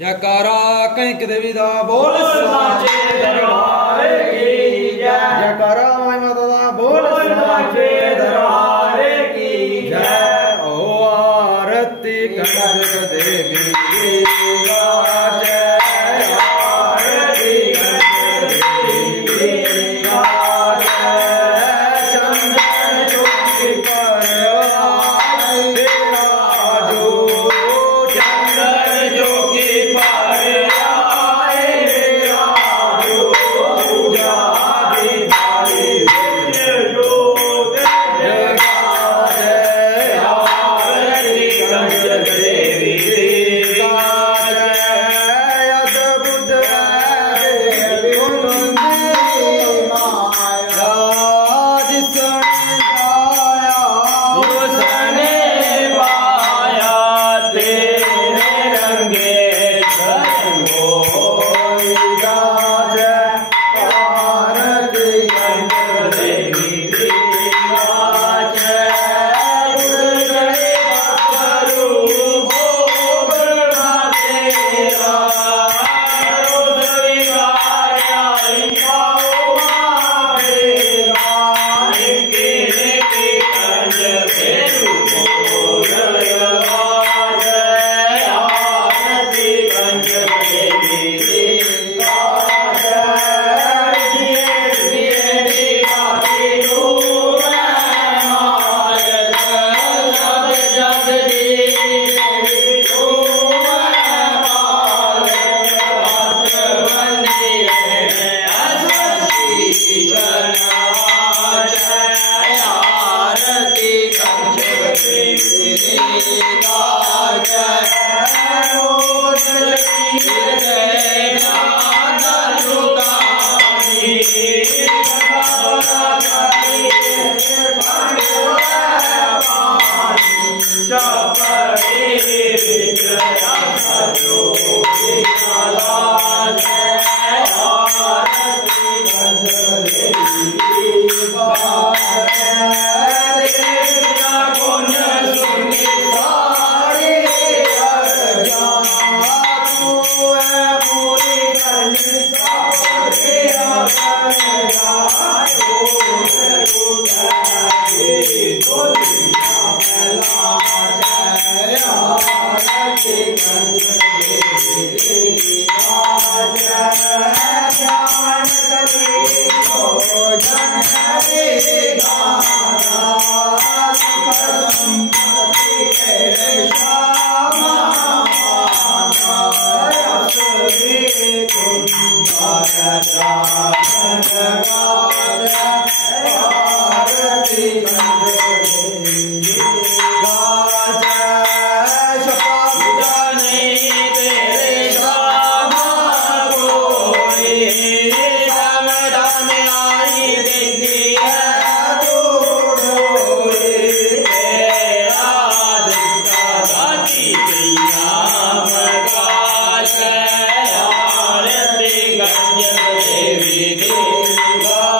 जयकारा कंक देवी दा बोल साचे दरबार की जय। जयकारा माई माता दा बोल साचे दरबार की जय। ओ आरती कंक देवी दा जय। आरती कंक देवी दा जय। चंदन चौकी पर विराजो। चंदन चौकी पर आए विराजो। पूजा दी थाली विघ्न जोत जगाए। आरती कंक देवी दा जय। अद्भुत उसने पाया तेरे रंगे छठो जय। आरती कंक देवी दा जय। गुरजरे करू भोग तेरा। रोज विगाया पाओ मारेगा। निके निके कंज फेरू भोग लगाए। आरती कंक देवी दा जय। दिए दिए दीवाती नूर my. Jug jug दीवे Noor my. हाथ बंदिए अस्वती गणराज। आरती कंक देवी दा जय। रोज जय माता लुटानी। आरती कंक देवी दा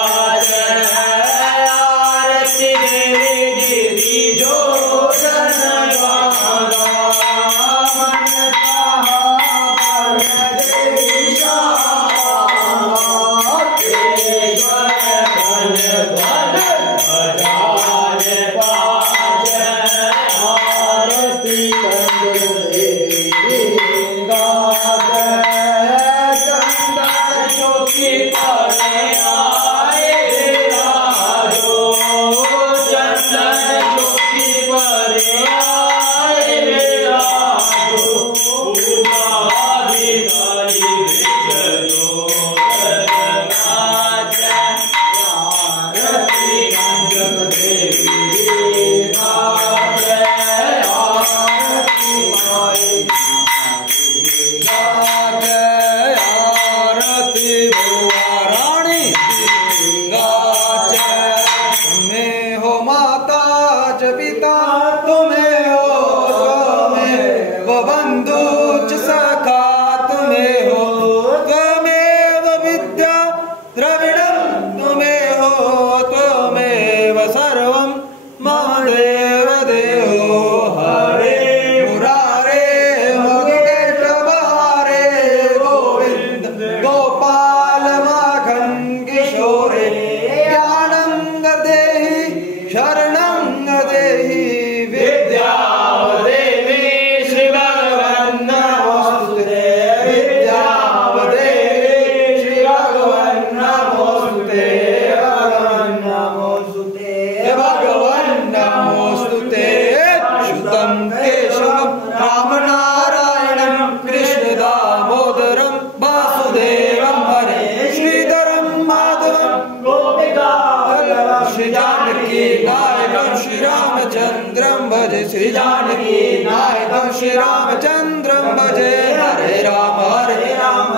रामचंद्रं भजे हरे राम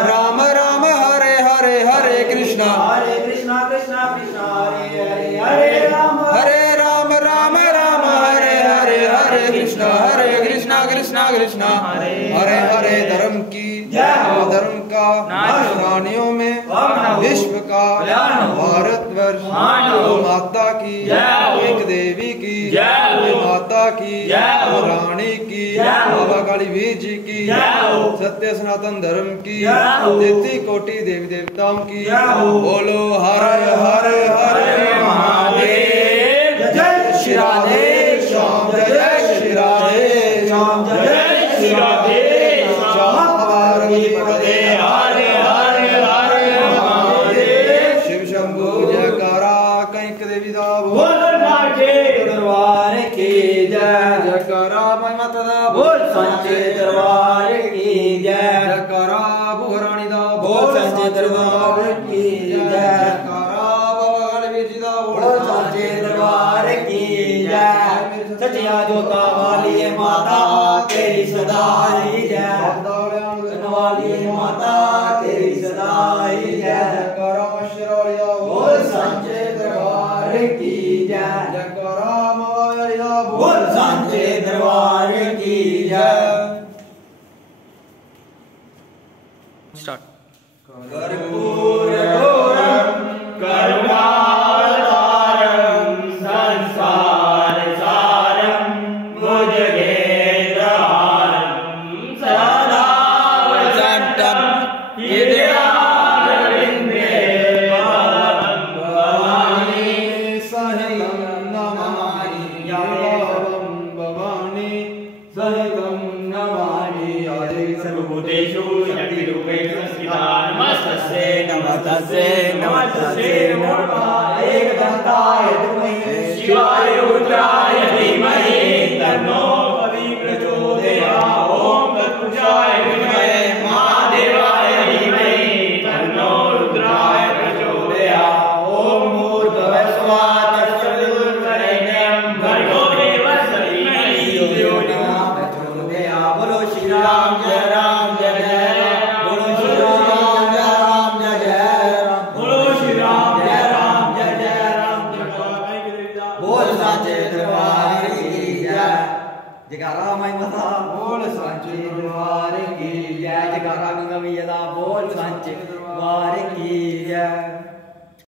राम राम हरे हरे हरे कृष्णा कृष्णा कृष्णा हरे हरे हरे राम राम राम हरे हरे हरे कृष्णा कृष्णा कृष्णा हरे हरे धर्म की धर्म का प्राणियों में विश्व का भारतवर्ष माता की एक देवी की माता की रानी की बाबा काली वीर जी की सत्य सनातन धर्म की 33 कोटि देवी देवताओं की बोलो हर हर हर महादेव जय श्री राधे श्याम जय श्री राधे श्याम जय श्री राधे श्याम पार्वती पते हरे हरे हरे महादेव शिव शंभु जयकारा कंक देवी दा बोल दरबार की जय जयकारा माई माता दा बोल सांचे दरबार की जय जयकारा भुवरानी दा बोल सांचे दरबार की जय जयकारा बाबा कालीवीर जी दा बोल सांचे दरबार की जय सचिया जोता वाली माता तेरी सदाई जय वाली माता तेरी सदाई जय जयकारा मशराली दा बोल सांचे दरबार की जय जयकारा मवाली दा बोल सांचे दरबार की जय कर्पूरगौरं करुणावतारं संसारसारं भुजगेन्द्रहारं सदा वसन्तं हृदयारविन्दे भवानी सहितं नमामि यावं भवानी सहितं नमामि आदि सर्वभूतेषु शक्तिरूपेण संस्थिता नमस्तस्यै नमस्तस्यै नमस्तस्यै नमो नमः एकदन्ताय विद्महे शिवाय रुद्राय धीमहि तन्नो कवि प्रचोदयात् ॐ तत्पुरुषाय विद्महे महादेवाय धीमहि तन्नो रुद्राय प्रचोदयात् ॐ भूर्भुवः स्वः तत्सवितुर्वरेण्यं भर्गो देवस्य धीमहि धियो यो नः प्रचोदयात् बोलो श्री राम जय जय बोलो श्री राम जय जय राम बोलो श्री राम जय राम बोल सांचे दरबार की जय जयकारा माई माता बोल सांचे दरबार की जय जयकारा गंगा मैया दा बोल सांचे दरबार की जय।